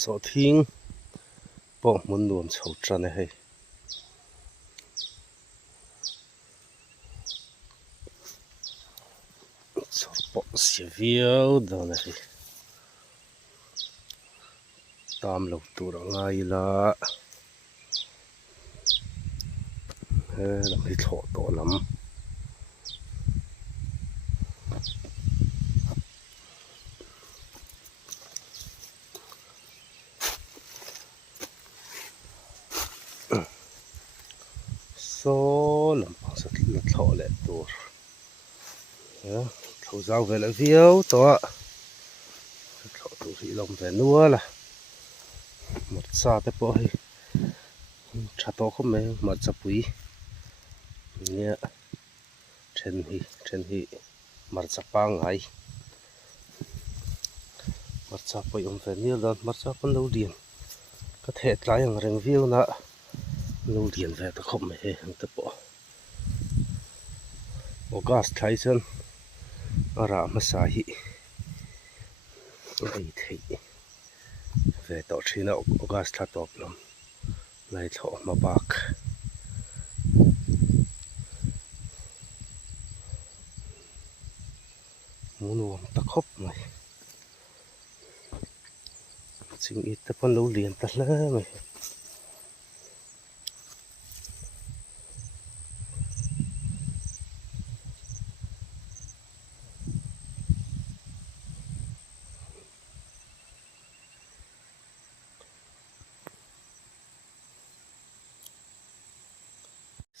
so thing po mun nuam chho trane hei so po sia viau dona hei tam lo tur ngai la he lam hi tho to lam so lam pang sa la tho le tur ya thâu zau về lại viau to tho tu hi lom ve nuwa la một sa te po hi cha to không mấy mà chập bụi nha trên hi mar chập pang ai mar chập bụi về nhiều lần mar chập con lâu điền có thể lại hàng review na lâu điền về ta không mấy hàng te po August thay chân ara mà sai hi ai thấy về tàu chuyến nào August là top lắm lại thọ mà bạc muốn uống ta khóc mày chính ít ta phân lâu liền ta lá mày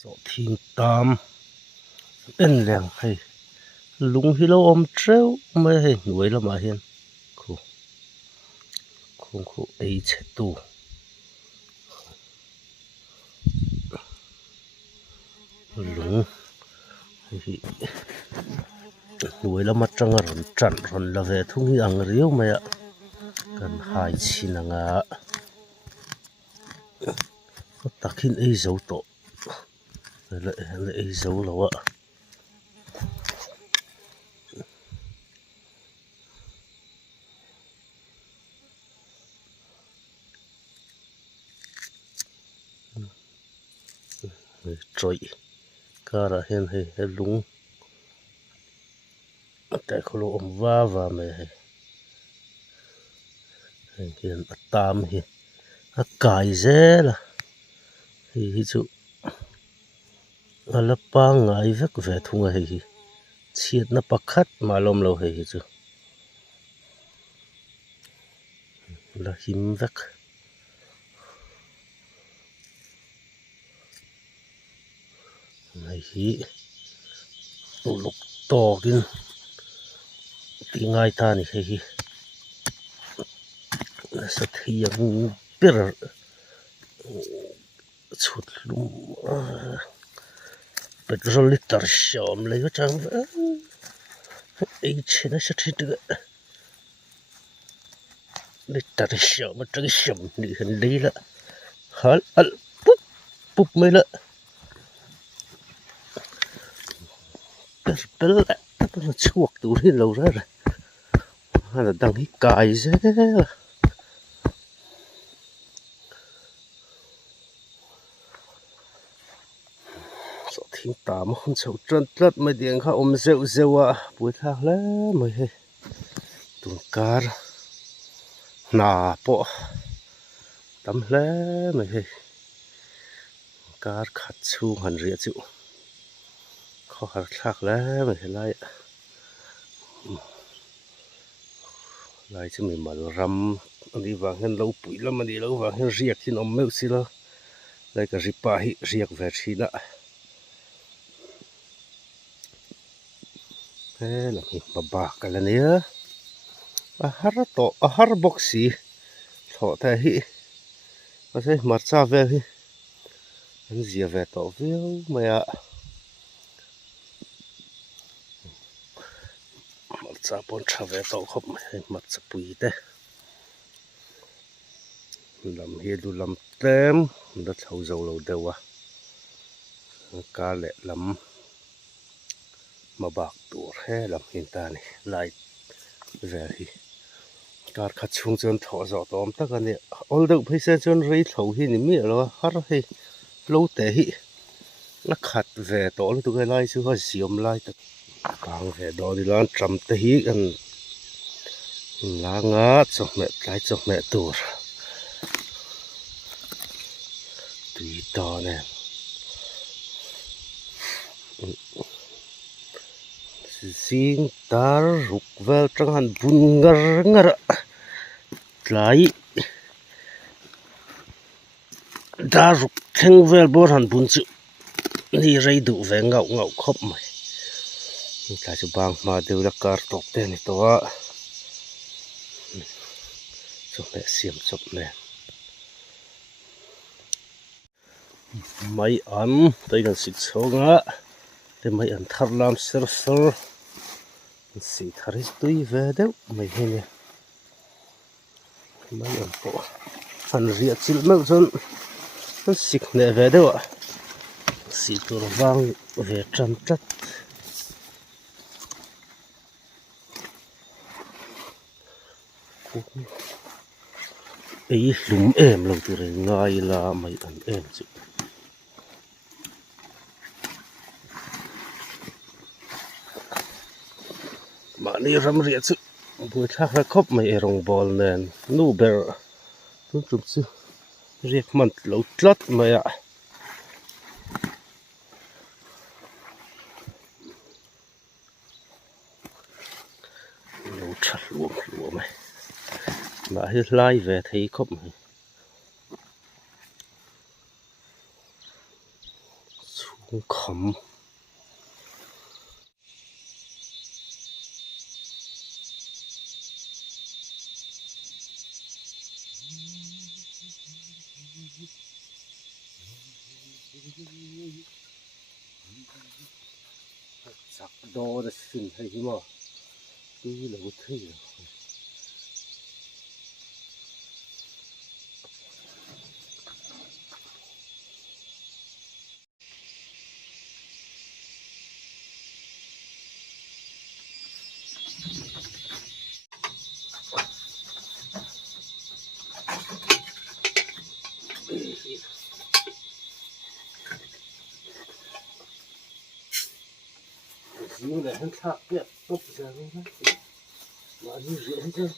so thiên tam en leng hay lung hi lo om treo mai hay nuôi la mà hiền khu khu ấy chết tu lung hi nuôi la mà trăng rần là về thung hi ang riu mày ạ cần hai chi nang à takin ấy dấu tổ lại ấy dấu lâu ạ trội cả ra hiện hay lúng tại khâu lo om va mày hiện tam hiện cài dễ là thì chú là pa ngai vek về thung hay chiết na pakhat mà lom lo hay chú là him vek này hi tụ lục to kin tí ngai ta này hi sa thiang per chut lum petrol liter shom lấy chang ấy chena sa thit liter shom mà trăng shom đi hình đi là hal al pup mấy là per lại nó chuộc tủ đi lâu ra rồi hay là đang hít cài dễ sợ thiên tám không chịu chân tất mấy điện khác ôm rượu à buổi thang lẽ mới hay tuần cá nà bộ tắm lẽ mới hay cá khát chu hẳn rịa chịu khó khăn khác lẽ mới hay lại cho mình mà ram đi vào hen lâu bụi lắm mà đi lâu vào hen riết thì nó mèo xí lo lại cả ripa hi riết về chi đã thế là mình mà bạc cái là nia a har boxi thọ thế hi có thể mặt xa về hi anh dìa về tổ viêu mày ạ mặt xa bốn cha về tổ không mặt xa bụi thế làm hi du làm tem đất hậu dầu lâu đâu à cá lệ lắm mà bạc tuổi he làm hiện tại này lại về thì การขัดช่วงจนถอดจอตอมตะกันเนี่ยเอาเด็กไปเสียจนรีดเขาที่นี่มีอะไรวะฮาร์ให้รู้แต่ที่นักขัดเวทตัวตัวไล่ชื่อว่าเสียมไล่แต่บางเวทดอดีล้านจำแต่ที่กันล้างงัดจงเม็ดไล่จงเม็ดตัวตีต่อเนี่ยสิงตารุกเวลจังหันบุญงรงระไล่ดารุกแข่งเวลบอรันบุญจุนี่ไรดูเวงเงาครบไหมนี่กาจะบางมาเดี๋ยวละการตกเต้นตัวจบเนี่ยเสียมจบเนี่ยไม่อันแต่กันสิชงอ่ะแต่ไม่อันทาร์ลามเซอร์เฟอร์สิทาริสตุยเวเดวไม่เห็นเนี่ยไม่อันพออันเรียกจิลเมลจนสิกเนี่ยเวเดวสิตัววางเวจันทัดไอ้หลุมเอ็มลงตัวเองง่ายละไม่อันเอ็มจุมานี่รำเรียจุบุตรทักคบไม่เอรงบอลเนนนูเบอร์ตุ้มจุ๊บจุเรียกมันหลุดลัดมาอ่ะหลุดรวมไหมมาให้ไล่เวทีครบชุ่มขมสักดอจะสิ่งให้มาตีเหลวที่สิ่งไหนทั้งทักเนี่ยตบใจเลยนะมาที่เรียนจัง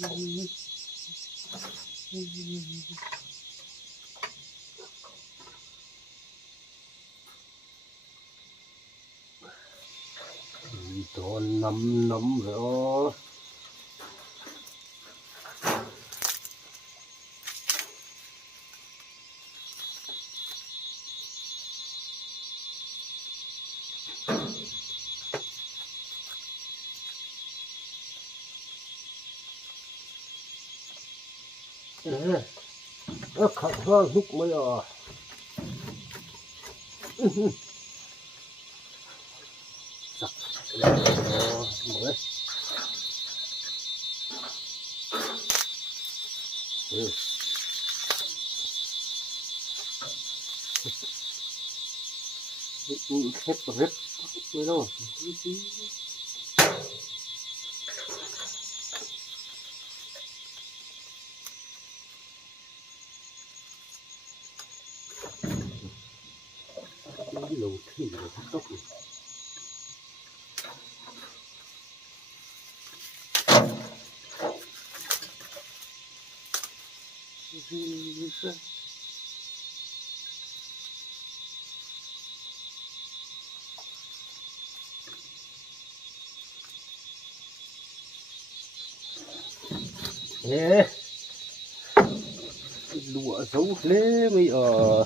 Đó nấm nấm rồi. Khát ra lúc mới à. Sắc mới. Hết rất mới đâu. Lâu thì là tốc này. Ê, lụa xấu thế mới ở.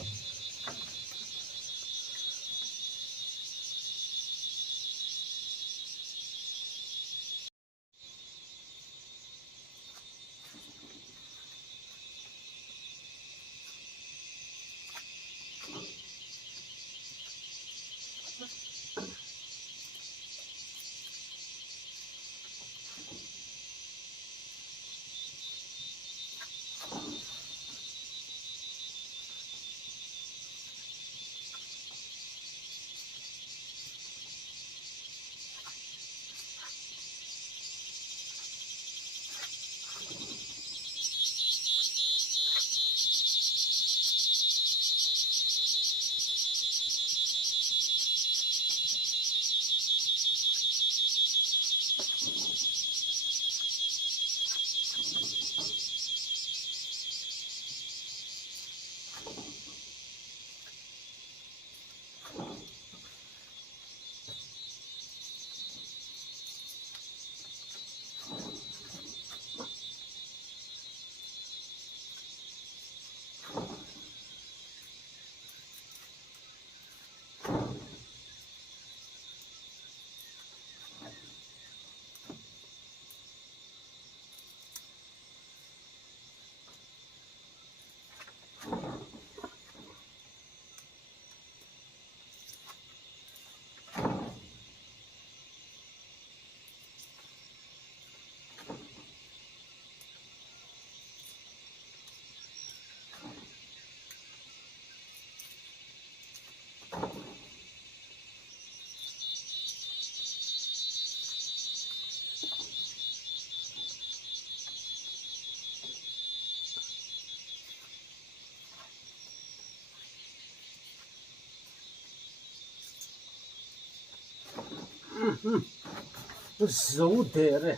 Nó xấu thế đấy.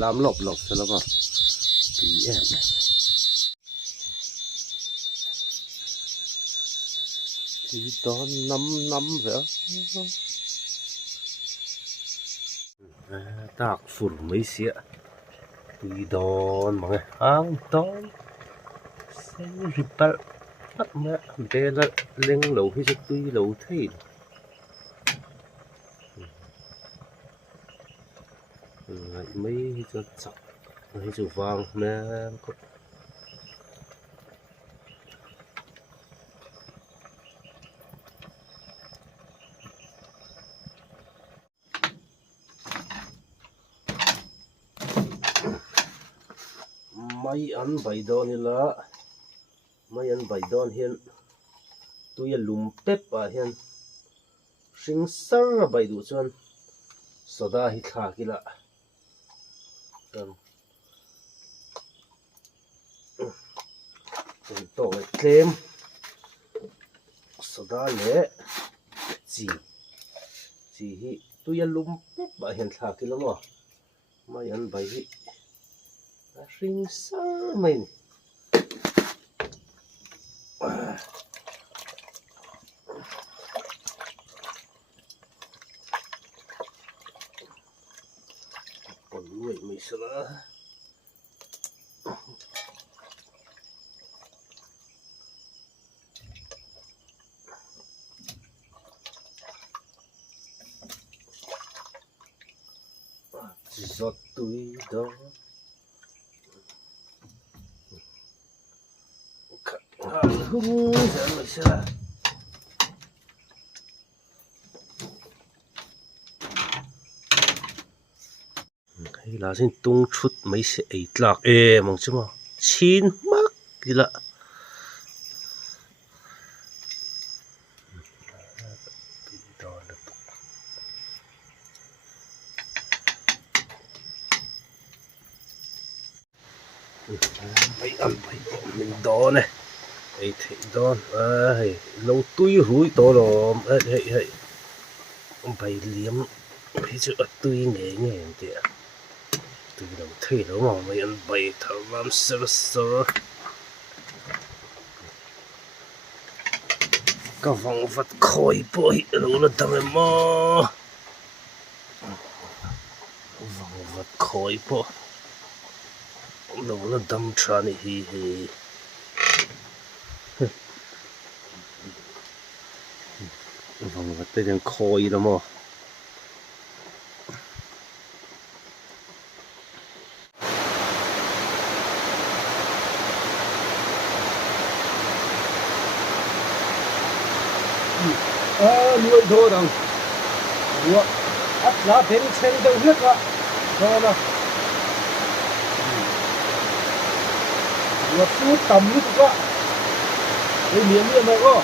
làm lộp lộp cho nó vào tí em này tí đó năm vậy tạc phun mấy xía tí đó mà nghe hàng tối xem ripple bắt mẹ đây là lên lầu hay sẽ tuy lầu thế mấy cho chặt mấy chỗ vàng nè mấy ăn bảy đòn này là mấy ăn bảy đòn hiện tôi lùm tép à hiện sinh sar bảy đủ chân soda hít thả kia là tổ kem soda lệ chỉ hi tôi lùm tép à hiện thả kia là mấy ăn bảy hi sinh sar mấy nuôi mấy sữa giọt túi đó hung giờ mấy sữa hay là xin tung chút mấy sẽ ấy lạc mong chứ mà chín mắc gì lạ mấy ăn mấy mình đó này ấy thế đó lâu túi rúi to rồi hay bày liếm cái chữ túi nghề nghề vậy từ đầu thế đó mà mấy anh bày thở làm sơ sơ các vòng vật khói bụi đâu là tầm em mơ vòng vật khói bụi đâu là tầm tràn hi hi vòng vật tên khói đó mà nuôi thôi đồng nuôi ắt giá bên trên đâu hết ạ rồi mà nuôi suốt tầm như vậy cái miếng như vậy cơ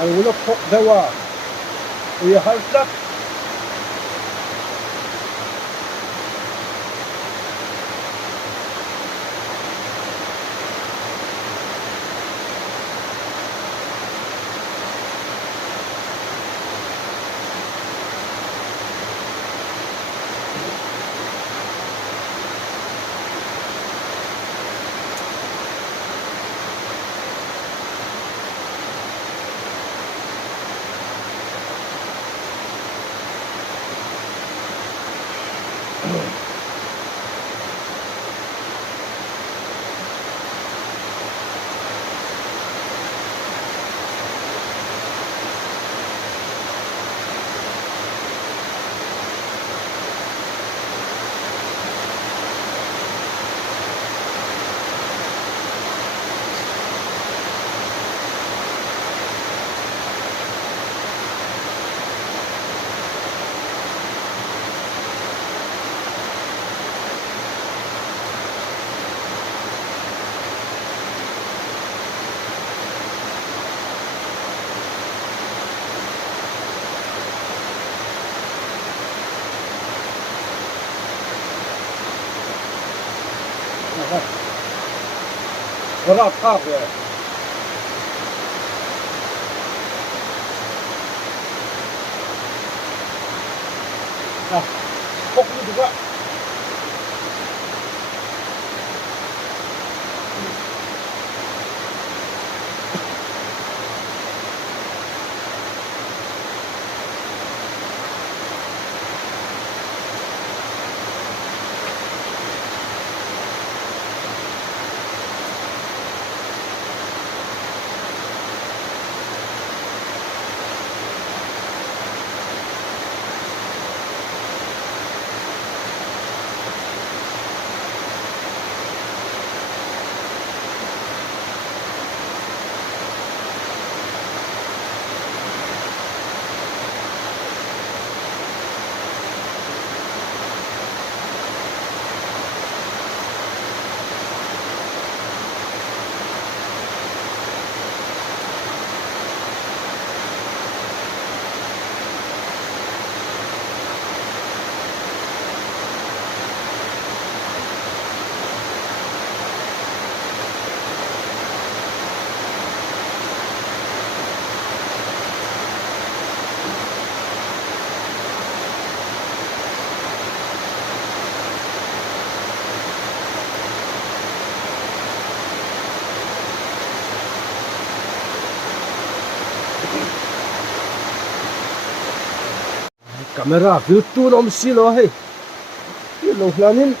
Ang ulo po dawa. Uya halak. Wala kap ya. Ah, kok ini juga. Kamera YouTube om silo hey. Lo lanin.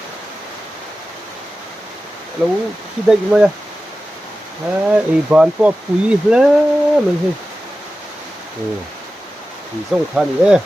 Lo hidai maya. Iban po pui la men hey. Thì dòng thani